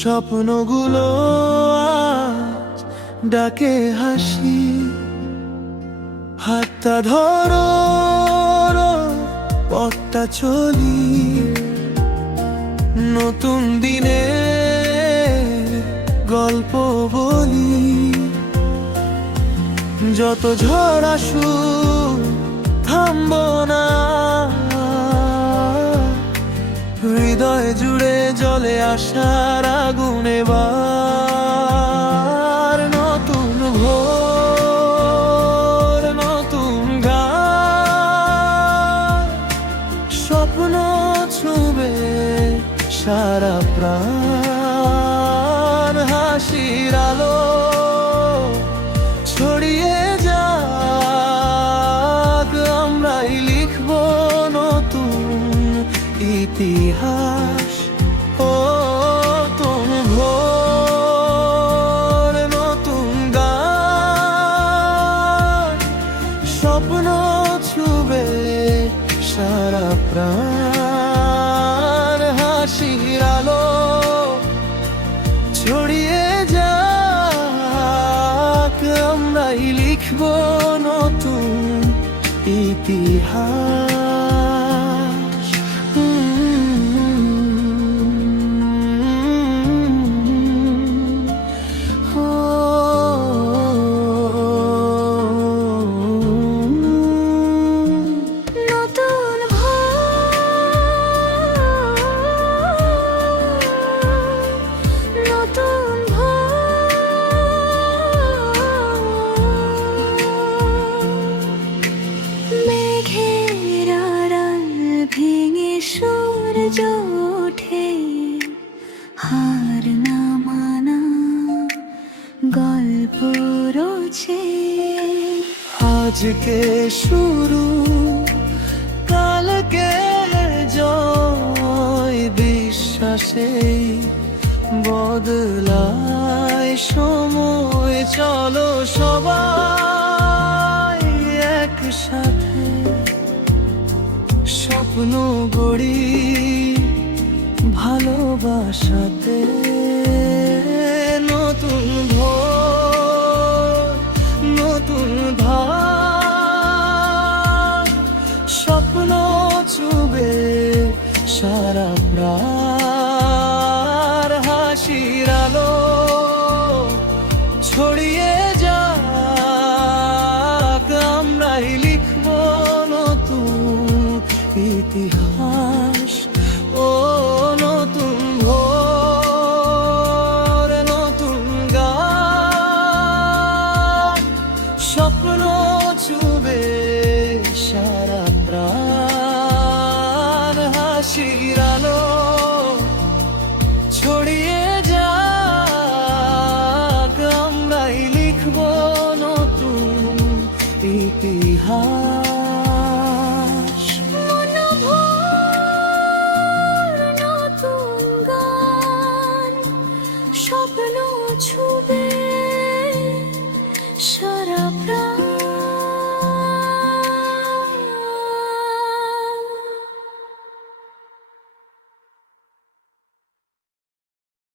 স্বপ্নগুলো আজ ডাকে হাসি, হাতটা ধরো পথটা চলি, নতুন দিনে গল্প বলি। যত ঝড় আসুক থামবো না, হৃদয় জুড়ে জ্বলে আশার আগুন। এবার নতুন ভোর, নতুন গান, স্বপ্ন ছুবে সারা প্রাণ। হাসির আলো ছড়িয়ে যাক, আমরাই লিখব নতুন ইতিহাস। ও নতুন ভোর, নতুন গান, স্বপ্ন ছুবে সারা প্রাণ। হাসির আলো ছড়িয়ে যাক, আমরাই লিখব নতুন ইতিহাস। সূর্য ওঠে, হার না মানা গল্প রচে। আজকে শুরু কালকে জয়, বিশ্বাসে বদলায় সময়। চলো সবাই একসাথে স্বপ্ন গড়ি ভালোবাসাতে। নতুন ভোর, নতুন ধার, স্বপ্ন চুবে সারা প্রাণ। হাসির আলো ছড়িয়ে যাক, আমরাই লিখব নতুন ইতিহাস।